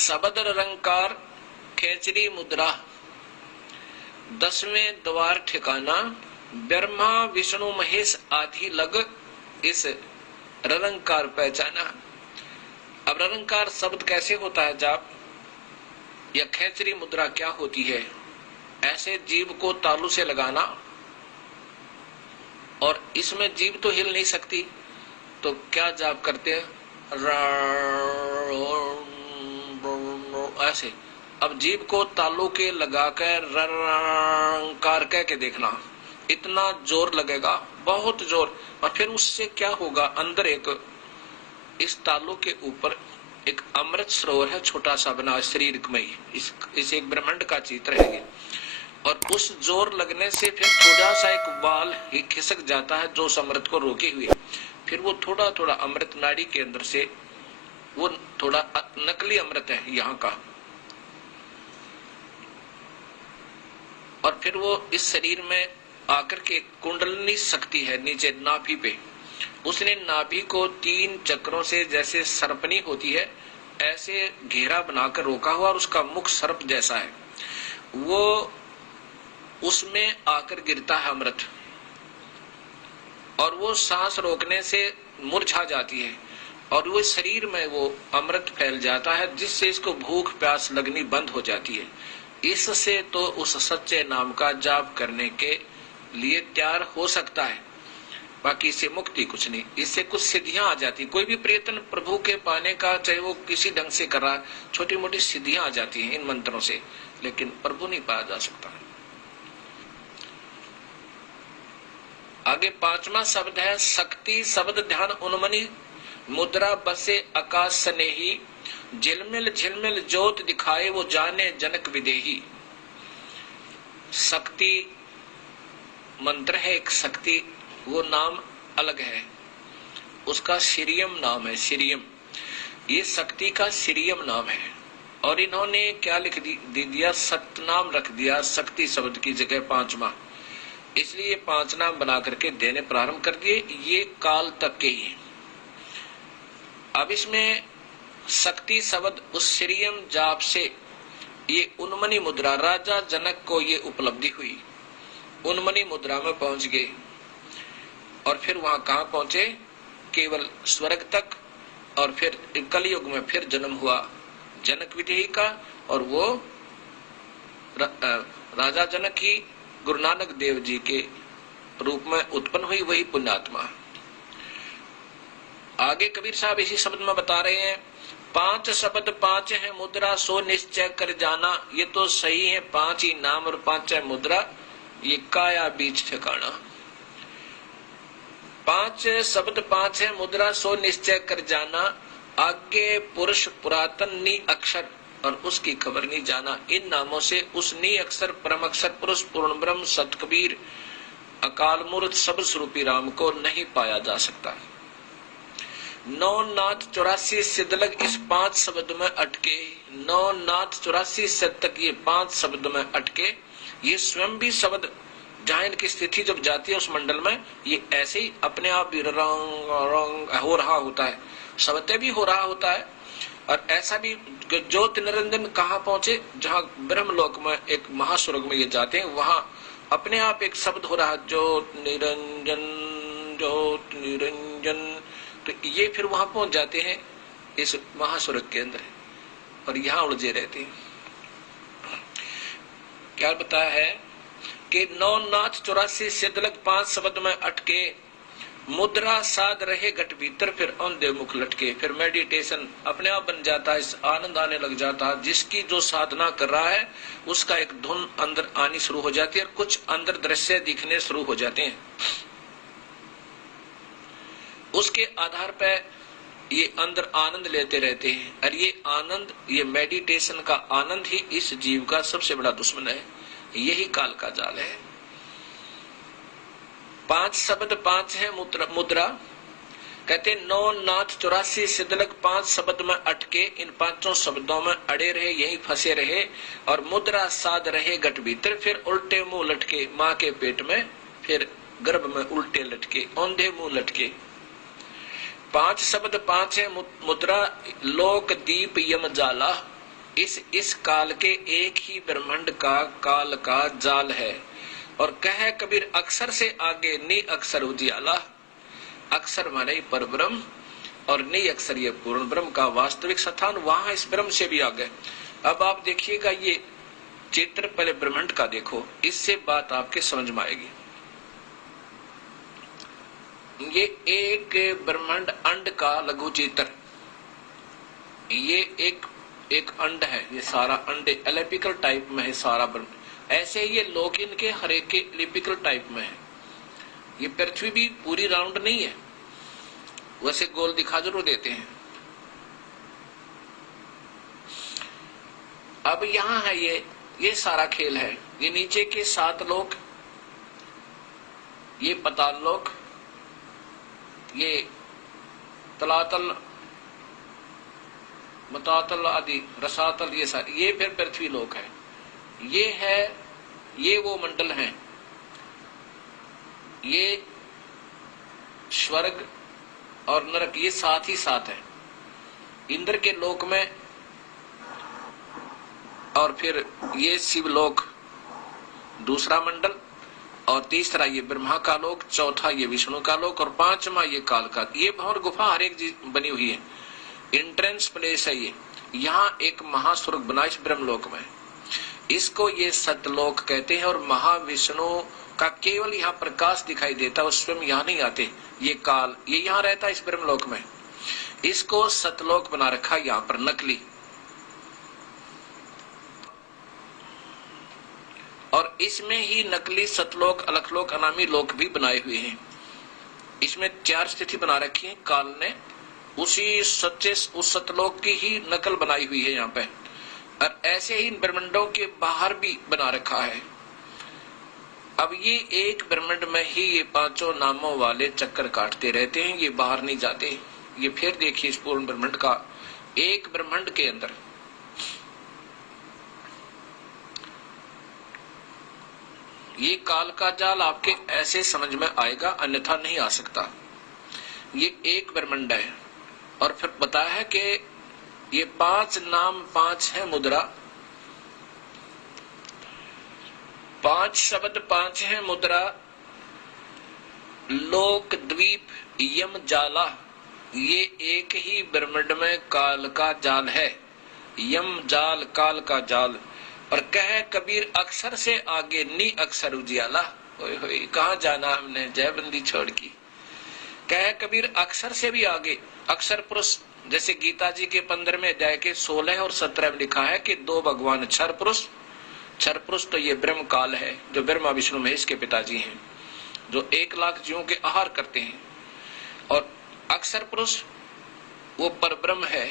शब्द रंकार खेचरी मुद्रा 10वें द्वार ठिकाना ब्रह्मा विष्णु महेश आदि लग इस रंकार पहचाना। अब रंकार शब्द कैसे होता है जाप, या खेचरी मुद्रा क्या होती है, ऐसे जीव को तालू से लगाना, और इसमें जीव तो हिल नहीं सकती, तो क्या जाप करते हैं ऐसे। अब जीव को तालू के लगाकर रंकार कह के देखना, इतना जोर लगेगा, बहुत जोर। और फिर उससे क्या होगा, अंदर एक इस तालू के ऊपर एक अमृत सरोवर है, छोटा सा बना शरीर में ही, इस एक ब्रह्मांड का चित्र है। और उस जोर लगने से फिर थोड़ा सा एक बाल ही खिसक जाता है जो उस अमृत को रोके हुए, फिर वो थोड़ा थोड़ा अमृत नाड़ी के अंदर से, वो थोड़ा नकली अमृत है यहाँ का, और फिर वो इस शरीर में आकर के कुंडलनी शक्ति है नीचे नाभि पे, उसने नाभि को 3 चक्रों से जैसे सर्पनी होती है ऐसे घेरा बनाकर रोका हुआ, और उसका मुख सर्प जैसा है, वो उसमें आकर गिरता है अमृत, और वो सांस रोकने से मुरझा जाती है, और वो शरीर में वो अमृत फैल जाता है, जिससे इसको भूख प्यास लगनी बंद हो जाती है। इससे तो उस सच्चे नाम का जाप करने के लिए तैयार हो सकता है, बाकी इससे मुक्ति कुछ नहीं। इससे कुछ सिद्धियां आ जाती, कोई भी प्रयत्न प्रभु के पाने का चाहे वो किसी ढंग से करा, छोटी मोटी सिद्धियां आ जाती हैं इन मंत्रों से, लेकिन प्रभु नहीं पाया जा सकता। आगे 5वां शब्द है शक्ति शब्द ध्यान उन्मनी मुद्रा बसे आकाश स्नेही झिलमिल झिलमिल ज्योत दिखाए वो जाने जनक विदेही। शक्ति मंत्र है एक, शक्ति वो नाम अलग है, उसका सिरियम नाम है, सिरियम, ये शक्ति का सिरियम नाम है। और इन्होंने क्या लिख दिया, सतनाम रख दिया शक्ति शब्द की जगह 5वां, इसलिए 5 नाम बना करके देने प्रारंभ कर दिए, ये काल तक के ही। अब इसमें शक्ति शब्द उस सिरियम जाप से ये उन्मनी मुद्रा, राजा जनक को ये उपलब्धि हुई, उन्मनी मुद्रा में पहुंच गए, और फिर वहां कहां पहुंचे, केवल स्वर्ग तक। और फिर कलयुग में फिर जन्म हुआ जनक विदेही का, और वो राजा जनक ही गुरु नानक देव जी के रूप में उत्पन्न हुई, वही पुण्यात्मा। आगे कबीर साहब इसी शब्द में बता रहे हैं 5 शब्द 5 है मुद्रा सो निश्चय कर जाना। ये तो सही है, 5 ही नाम और 5 है मुद्रा, ये काया बीच ठिकाना। 5 शब्द 5 है मुद्रा सो निश्चय कर जाना, आगे पुरुष पुरातन नी अक्षर और उसकी खबर नहीं जाना। इन नामों से उस नी अक्षर परम अक्षर पुरुष पूर्ण ब्रह्म सत कबीर अकाल मूर्त सब स्वरूपी राम को नहीं पाया जा सकता। 9 नाथ 84 सिद्धलग इस 5 शब्द में अटके, 9 नाथ 84 सिद्ध तक ये 5 शब्द में अटके। ये स्वयं भी शब्द जहां इनकी स्थिति जब जाती है उस मंडल में, ये ऐसे ही अपने आप भी रंग हो रहा होता है, शब्द भी हो रहा होता है। और ऐसा भी ज्योत निरंजन कहाँ पहुंचे, जहां ब्रह्मलोक में एक महास्वर्ग में ये जाते हैं, वहां अपने आप एक शब्द हो रहा, ज्योत निरंजन ज्योत निरंजन। तो ये फिर वहां पहुंच जाते हैं इस महास्वर्ग के अंदर, और यहाँ उलझे रहते हैं। क्या बताया है कि 9 नाथ 84 सिद्धलग 5 शब्द में अटके, मुद्रा साध रहे घट भीतर फिर औंधे मुख लटके। फिर मेडिटेशन अपने आप बन जाता है, आनंद आने लग जाता है। जिसकी जो साधना कर रहा है उसका एक धुन अंदर आनी शुरू हो जाती है, और कुछ अंदर दृश्य दिखने शुरू हो जाते हैं। उसके आधार पर ये अंदर आनंद लेते रहते हैं, और ये आनंद, ये मेडिटेशन का आनंद ही इस जीव का सबसे बड़ा दुश्मन है, यही काल का जाल है। 5 शब्द 5 है मुद्रा, कहते 9 नाथ 84 सिद्धलग 5 शब्द में अटके, इन 5 शब्दों में अड़े रहे, यही फंसे रहे, और मुद्रा साध रहे घट भीतर फिर उल्टे मुंह लटके, माँ के पेट में फिर गर्भ में उल्टे लटके, औंधे मुंह लटके। 5 शब्द 5 है मुद्रा, लोक दीप यम जाला, इस काल के एक ही ब्रह्मांड का काल का जाल है। और कहे कबीर अक्षर से आगे नी अक्षर उजियाला, अक्षर माने पर ब्रह्म और नी अक्षर ये पूर्ण ब्रह्म का वास्तविक स्थान, वहां इस ब्रह्म से भी आगे। अब आप देखिएगा ये चित्र पहले ब्रह्मांड का देखो, इससे बात आपके समझ में आएगी। ये एक ब्रह्मांड अंड का लघु चित्र, ये एक अंड है, ये सारा अंड एलिप्टिकल टाइप में है सारा ब्रह्मांड। ऐसे ये लोक इनके हर एक के एलिप्टिकल टाइप में है। ये पृथ्वी भी पूरी राउंड नहीं है, वैसे गोल दिखा जरूर देते हैं। अब यहां है ये सारा खेल है। ये नीचे के 7 लोक, ये पाताल लोक, ये तलातल मतातल आदि रसातल, ये सारे, ये फिर पृथ्वी लोक है। ये है, ये वो मंडल हैं, ये स्वर्ग और नरक, ये साथ ही साथ है। इंद्र के लोक में, और फिर ये शिवलोक दूसरा मंडल, और तीसरा ये ब्रह्मा का लोक, चौथा ये विष्णु का लोक, और 5वां ये काल का। ये भंवर गुफा हर एक चीज बनी हुई है, एंट्रेंस प्लेस है ये। यहाँ एक महास्वर्ग बना इस ब्रह्मलोक में, इसको ये सतलोक कहते हैं। और महाविष्णु का केवल यहाँ प्रकाश दिखाई देता है, वो स्वयं यहाँ नहीं आते। ये काल ये यहाँ रहता है इस ब्रह्मलोक में, इसको सतलोक बना रखा यहाँ पर नकली। और इसमें ही नकली सतलोक, अलखलोक, अनामी लोक भी बनाए हुए हैं। इसमें 4 स्थिति बना रखी है काल ने, उसी सच्चे उस सतलोक की ही नकल बनाई हुई है यहाँ पे। और ऐसे ही ब्रह्मांडों के बाहर भी बना रखा है। अब ये एक ब्रह्मांड में ही ये 5 नामों वाले चक्कर काटते रहते हैं, ये बाहर नहीं जाते। ये फिर देखिए इस पूर्ण ब्रह्मांड का, एक ब्रह्मांड के अंदर ये काल का जाल आपके ऐसे समझ में आएगा, अन्यथा नहीं आ सकता। ये एक ब्रह्मांड है। और फिर बताया है कि ये 5 नाम, 5 है मुद्रा, 5 शब्द, 5 है मुद्रा। लोक, द्वीप, यम, जाला, ये एक ही ब्रह्मांड में काल का जाल है। यम जाल, काल का जाल। और कहे कबीर अक्षर से आगे नी अक्षर उजियाला। ओए होए, कहाँ जाना हमने जयबंदी छोड़ की। कहे कबीर अक्षर से भी आगे, अक्षर पुरुष, जैसे गीता जी के 15वें अध्याय के 16 और 17 में लिखा है कि 2 भगवान क्षर पुरुष। क्षर पुरुष तो ये ब्रह्म काल है, जो ब्रह्मा विष्णु महेश के पिताजी हैं, जो 1 लाख जीवों के आहार करते हैं। और अक्षर पुरुष वो परब्रह्म है,